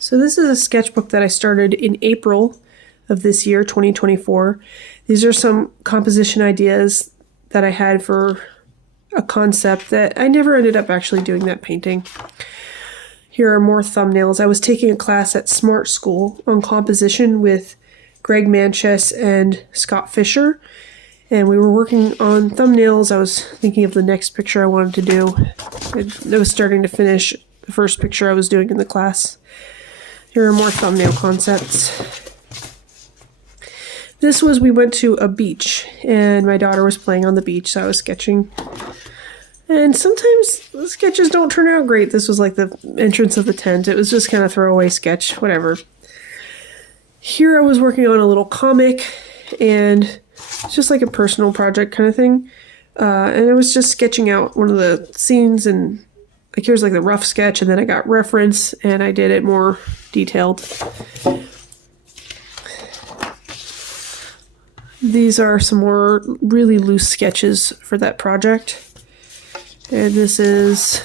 So this is a sketchbook that I started in April of this year, 2024. These are some composition ideas that I had for a concept that I never ended up actually doing that painting. Here are more thumbnails. I was taking a class at Smart School on composition with Greg Manchess and Scott Fisher, and we were working on thumbnails. I was thinking of the next picture I wanted to do. I was starting to finish the first picture I was doing in the class. Here are more thumbnail concepts. This was, we went to a beach, and my daughter was playing on the beach, so I was sketching. And sometimes the sketches don't turn out great. This was like the entrance of the tent. It was just kind of throwaway sketch, whatever. Here I was working on a little comic, and it's just like a personal project kind of thing. And I was just sketching out one of the scenes, and like here's like the rough sketch, and then I got reference, and I did it more detailed. These are some more really loose sketches for that project. And this is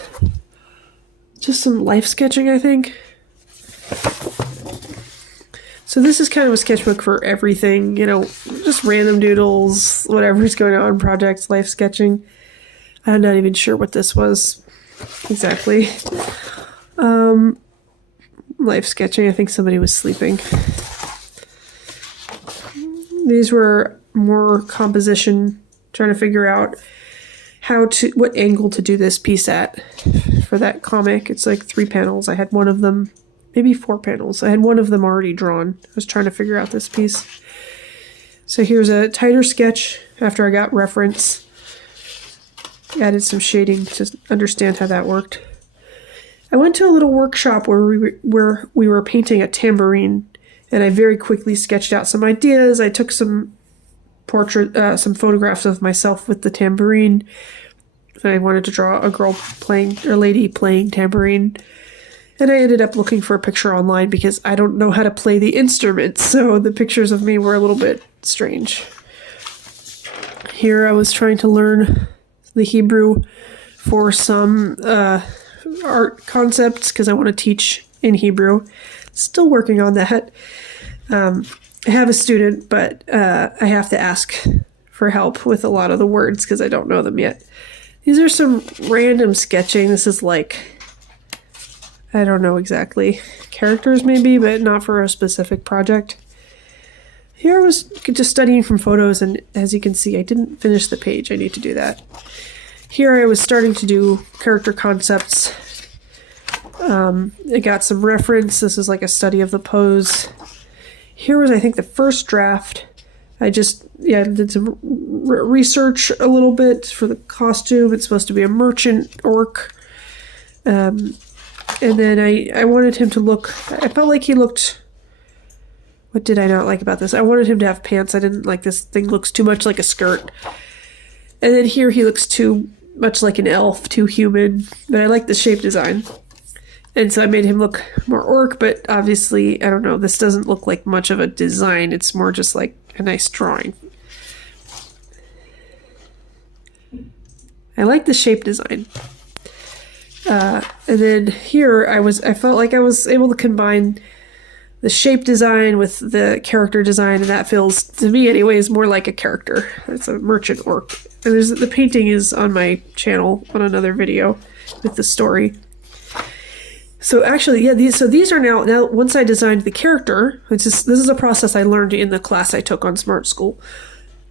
just some life sketching, I think. So this is kind of a sketchbook for everything, you know, just random doodles, whatever's going on, projects, life sketching. I'm not even sure what this was exactly. Life sketching, I think somebody was sleeping. These were more composition, trying to figure out what angle to do this piece at for that comic. It's like 3 panels. I had one of them, maybe 4 panels. I had one of them already drawn. I was trying to figure out this piece. So here's a tighter sketch after I got reference. Added some shading to understand how that worked. I went to a little workshop where we were painting a tambourine, and I very quickly sketched out some ideas. I took some photographs of myself with the tambourine. I wanted to draw a lady playing tambourine. And I ended up looking for a picture online because I don't know how to play the instrument, so the pictures of me were a little bit strange. Here I was trying to learn the Hebrew for some art concepts because I want to teach in Hebrew. Still working on that. I have a student, but I have to ask for help with a lot of the words because I don't know them yet. These are some random sketching. This is like, I don't know exactly, characters maybe, but not for a specific project. Here I was just studying from photos, and as you can see, I didn't finish the page. I need to do that. Here I was starting to do character concepts. I got some reference. This is like a study of the pose. Here was, I think, the first draft. I just, did some research a little bit for the costume. It's supposed to be a merchant orc. And then I wanted him to look, I felt like he looked, what did I not like about this? I wanted him to have pants. I didn't like this thing looks too much like a skirt. And then here he looks too much like an elf, too human. But I like the shape design. And so I made him look more orc, but obviously, I don't know, this doesn't look like much of a design. It's more just like a nice drawing. I like the shape design. And then here, I felt like I was able to combine the shape design with the character design, and that feels, to me anyways, more like a character. It's a merchant orc. And the painting is on my channel on another video with the story. So actually, these are now once I designed the character, this is a process I learned in the class I took on Smart School.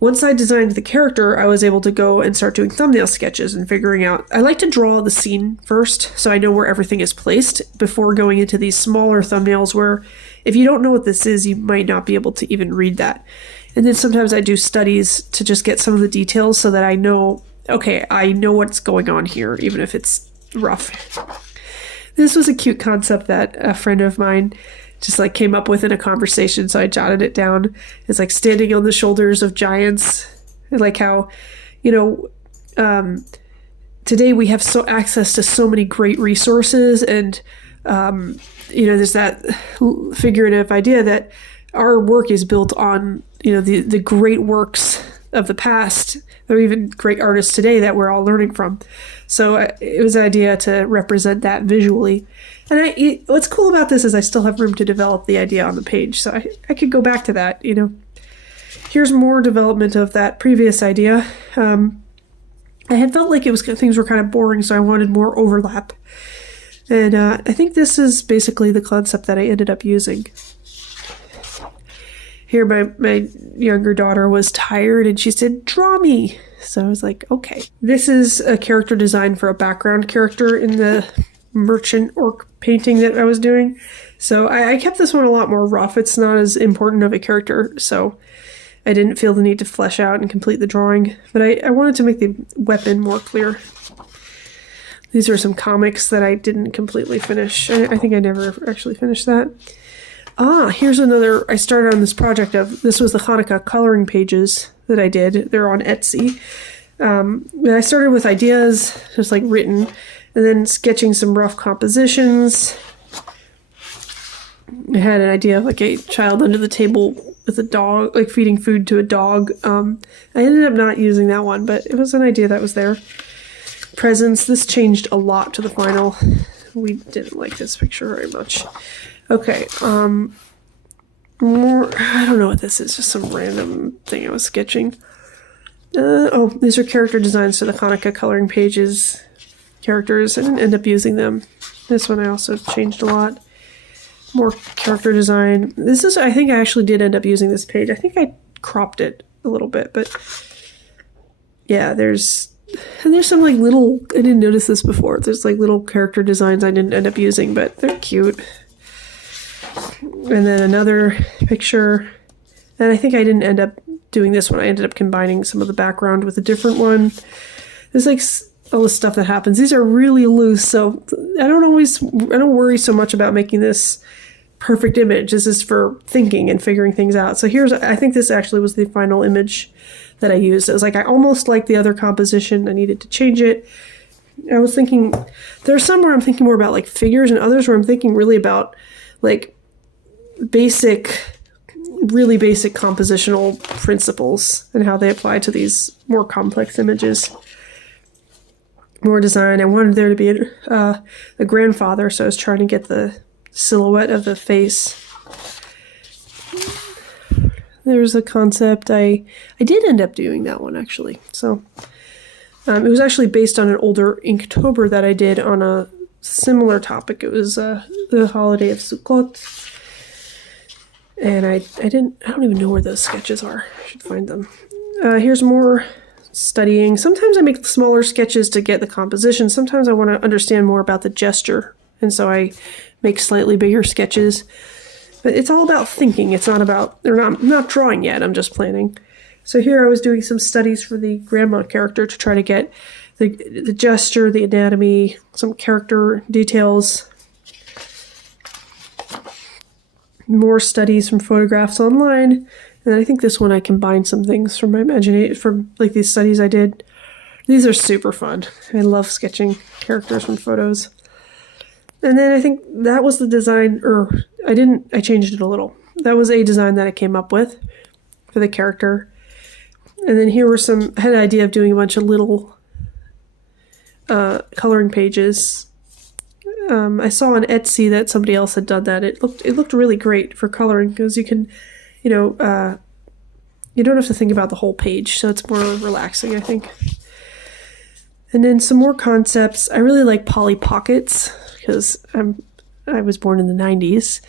Once I designed the character, I was able to go and start doing thumbnail sketches and figuring out, I like to draw the scene first so I know where everything is placed before going into these smaller thumbnails where if you don't know what this is, you might not be able to even read that. And then sometimes I do studies to just get some of the details so that I know, okay, I know what's going on here, even if it's rough. This was a cute concept that a friend of mine just like came up with in a conversation, so I jotted it down. It's like standing on the shoulders of giants. And like how, today we have access to so many great resources, and there's that figurative idea that our work is built on the great works of the past. There are even great artists today that we're all learning from. So it was an idea to represent that visually. And what's cool about this is I still have room to develop the idea on the page. So I could go back to that, you know. Here's more development of that previous idea. I had felt like things were kind of boring, so I wanted more overlap. And I think this is basically the concept that I ended up using. Here, my younger daughter was tired, and she said, "Draw me." So I was like, okay. This is a character design for a background character in the merchant orc painting that I was doing. So I kept this one a lot more rough. It's not as important of a character, so I didn't feel the need to flesh out and complete the drawing. But I wanted to make the weapon more clear. These are some comics that I didn't completely finish. I think I never actually finished that. Here's another. I started on this project this was the Hanukkah coloring pages that I did. They're on Etsy. And I started with ideas, just like written, and then sketching some rough compositions. I had an idea of like a child under the table with a dog, like feeding food to a dog. I ended up not using that one, but it was an idea that was there. Presents. This changed a lot to the final. We didn't like this picture very much. Okay, more, I don't know what this is, just some random thing I was sketching. These are character designs to the Hanukkah coloring pages characters. I didn't end up using them. This one I also changed a lot. More character design. I think I actually did end up using this page. I think I cropped it a little bit, but yeah, there's some like little, I didn't notice this before. There's like little character designs I didn't end up using, but they're cute. And then another picture, and I think I didn't end up doing this one. I ended up combining some of the background with a different one. There's like all the stuff that happens. These are really loose, so I don't worry so much about making this perfect image. This is for thinking and figuring things out. So I think this actually was the final image that I used. It was like I almost liked the other composition. I needed to change it. I was thinking, there's some where I'm thinking more about like figures, and others where I'm thinking really about like really basic compositional principles and how they apply to these more complex images. More design. I wanted there to be a grandfather, so I was trying to get the silhouette of the face. There's a concept. I did end up doing that one, actually. So it was actually based on an older Inktober that I did on a similar topic. It was the holiday of Sukkot. And I don't even know where those sketches are. I should find them. Here's more studying. Sometimes I make smaller sketches to get the composition. Sometimes I want to understand more about the gesture. And so I make slightly bigger sketches. But it's all about thinking. It's not about, I'm not drawing yet. I'm just planning. So here I was doing some studies for the grandma character to try to get the gesture, the anatomy, some character details. More studies from photographs online. And I think this one I combined some things from my imagination, from like these studies I did. These are super fun. I love sketching characters from photos. And then I think that was the design, I changed it a little. That was a design that I came up with for the character. And then here were I had an idea of doing a bunch of little coloring pages. I saw on Etsy that somebody else had done that. It looked really great for coloring because you can, you don't have to think about the whole page, so it's more relaxing, I think. And then some more concepts. I really like Polly Pockets because I was born in the 90s,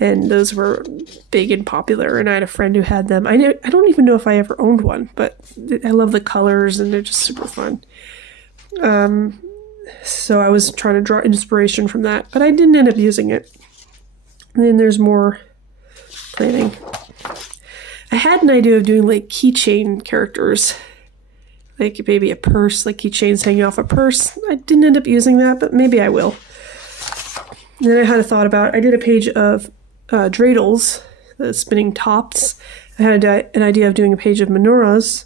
and those were big and popular, and I had a friend who had them. I don't even know if I ever owned one, but I love the colors, and they're just super fun. So I was trying to draw inspiration from that, but I didn't end up using it. And then there's more planning. I had an idea of doing like keychain characters, like maybe a purse, like keychains hanging off a purse. I didn't end up using that, but maybe I will. And then I had a thought about, I did a page of dreidels, the spinning tops. I had an idea of doing a page of menorahs.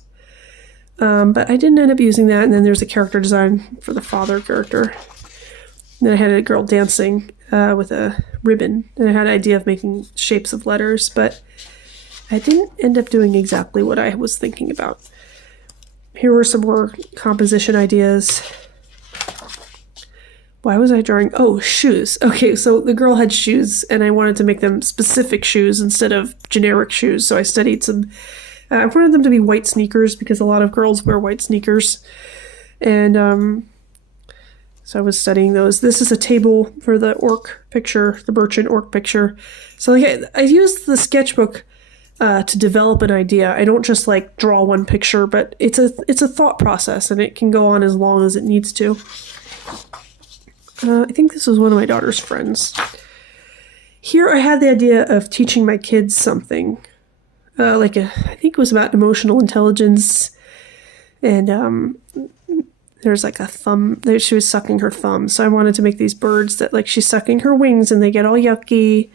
But I didn't end up using that. And then there's a character design for the father character. And then I had a girl dancing with a ribbon. And I had an idea of making shapes of letters, but I didn't end up doing exactly what I was thinking about. Here were some more composition ideas. Why was I drawing? Oh, shoes. Okay, so the girl had shoes, and I wanted to make them specific shoes instead of generic shoes. So I studied some. I wanted them to be white sneakers because a lot of girls wear white sneakers, and so I was studying those. This is a table for the orc picture, the merchant orc picture. So like I used the sketchbook to develop an idea. I don't just like draw one picture, but it's a thought process, and it can go on as long as it needs to. I think this was one of my daughter's friends. Here I had the idea of teaching my kids something. I think it was about emotional intelligence, and there's like a thumb. She was sucking her thumb, so I wanted to make these birds that like she's sucking her wings and they get all yucky.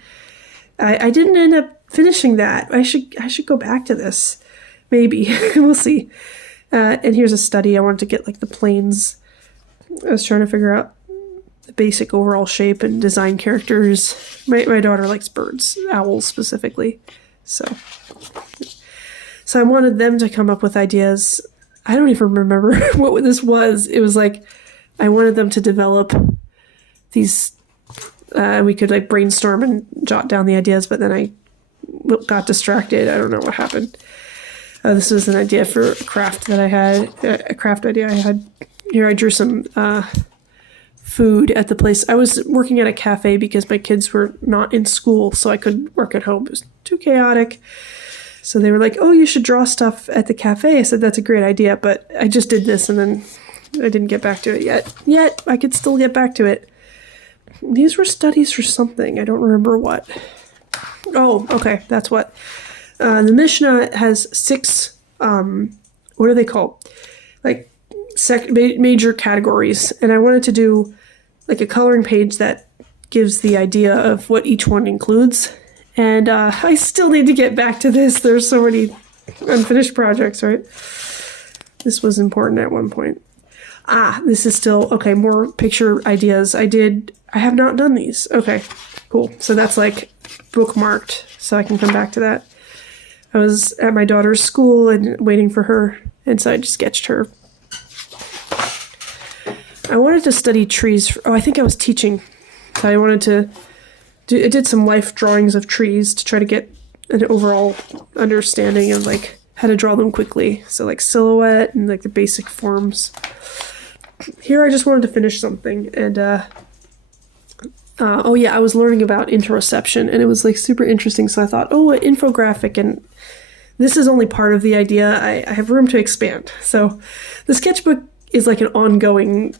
I didn't end up finishing that. I should go back to this, maybe. We'll see. And here's a study. I wanted to get like the planes. I was trying to figure out the basic overall shape and design characters. My daughter likes birds, owls specifically. So I wanted them to come up with ideas. I don't even remember what this was. It was like I wanted them to develop these. We could like brainstorm and jot down the ideas, but then I got distracted. I don't know what happened. This was an idea for a craft that I had, a craft idea I had. Here I drew some food at the place. I was working at a cafe because my kids were not in school, so I couldn't work at home. It was too chaotic. So they were like, oh, you should draw stuff at the cafe. I said, that's a great idea, but I just did this and then I didn't get back to it yet. Yet, I could still get back to it. These were studies for something. I don't remember what. Oh, okay, that's what. The Mishnah has 6, what are they called? Like, major categories. And I wanted to do like a coloring page that gives the idea of what each one includes. And I still need to get back to this. There's so many unfinished projects, right? This was important at one point. This is still, okay, more picture ideas. I have not done these. Okay, cool. So that's like bookmarked, so I can come back to that. I was at my daughter's school and waiting for her, and so I just sketched her. I wanted to study trees. I think I was teaching. So I wanted to I did some life drawings of trees to try to get an overall understanding of like how to draw them quickly. So like silhouette and like the basic forms. Here I just wanted to finish something, and I was learning about interoception, and it was like super interesting. So I thought, an infographic, and this is only part of the idea. I have room to expand. So the sketchbook is like an ongoing,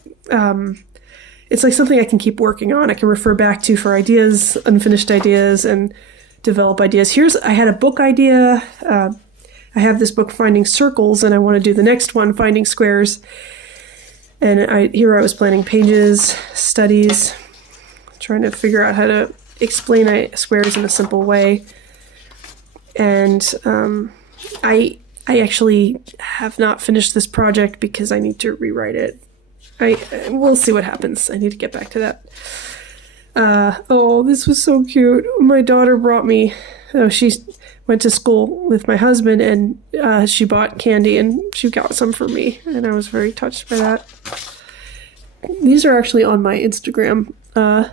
it's like something I can keep working on. I can refer back to for ideas, unfinished ideas, and develop ideas. I had a book idea. I have this book, Finding Circles, and I want to do the next one, Finding Squares. And here I was planning pages, studies, trying to figure out how to explain squares in a simple way. And I actually have not finished this project because I need to rewrite it. We'll see what happens. I need to get back to that. This was so cute. My daughter brought me, she went to school with my husband, and she bought candy, and she got some for me, and I was very touched by that. These are actually on my Instagram. I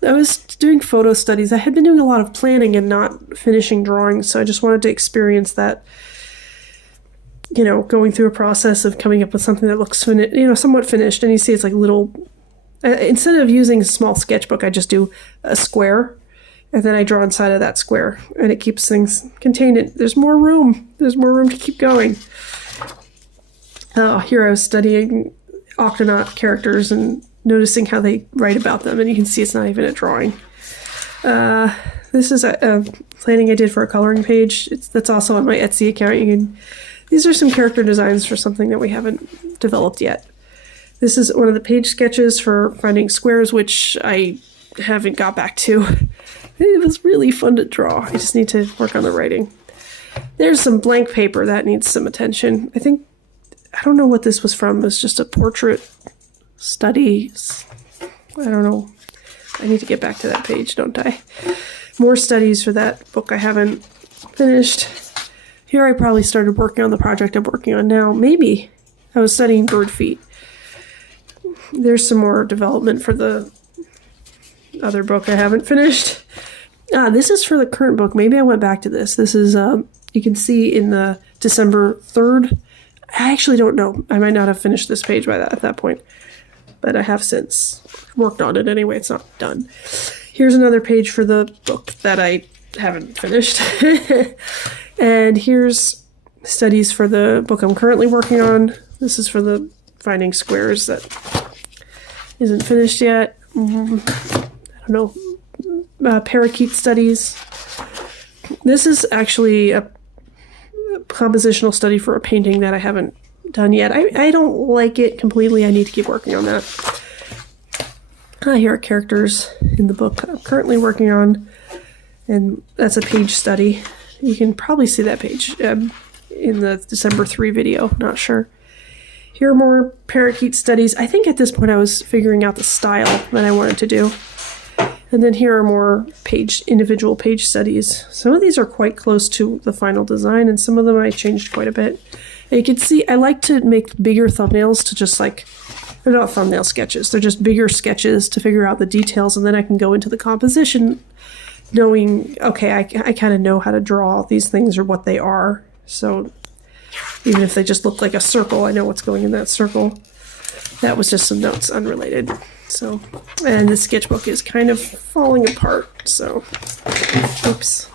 was doing photo studies. I had been doing a lot of planning and not finishing drawings, so I just wanted to experience that, going through a process of coming up with something that looks somewhat finished. And you see it's like little, instead of using a small sketchbook, I just do a square, and then I draw inside of that square, and it keeps things contained. There's more room to keep going. Here I was studying Octonaut characters and noticing how they write about them, and you can see it's not even a drawing. This is a planning I did for a coloring page. That's also on my Etsy account. These are some character designs for something that we haven't developed yet. This is one of the page sketches for Finding Squares, which I haven't got back to. It was really fun to draw. I just need to work on the writing. There's some blank paper that needs some attention. I don't know what this was from. It was just a portrait study. I don't know. I need to get back to that page, don't I? More studies for that book I haven't finished. Here I probably started working on the project I'm working on now. Maybe I was studying bird feet. there's some more development for the other book I haven't finished. This is for the current book. Maybe I went back to this. This is, you can see in the December 3rd. I actually don't know. I might not have finished this page at that point. But I have since worked on it anyway. It's not done. Here's another page for the book that I haven't finished. And here's studies for the book I'm currently working on. This is for the Finding Squares that isn't finished yet. I don't know. Parakeet studies. This is actually a compositional study for a painting that I haven't done yet. I don't like it completely. I need to keep working on that. Here are characters in the book I'm currently working on, and that's a page study. You can probably see that page in the December 3 video, not sure. Here are more parakeet studies. I think at this point I was figuring out the style that I wanted to do. And then here are more individual page studies. Some of these are quite close to the final design, and some of them I changed quite a bit. And you can see I like to make bigger thumbnails to just like, they're not thumbnail sketches, they're just bigger sketches to figure out the details, and then I can go into the composition knowing, okay, I kind of know how to draw these things or what they are. So even if they just look like a circle, I know what's going in that circle. That was just some notes unrelated. So, and the sketchbook is kind of falling apart, so, oops.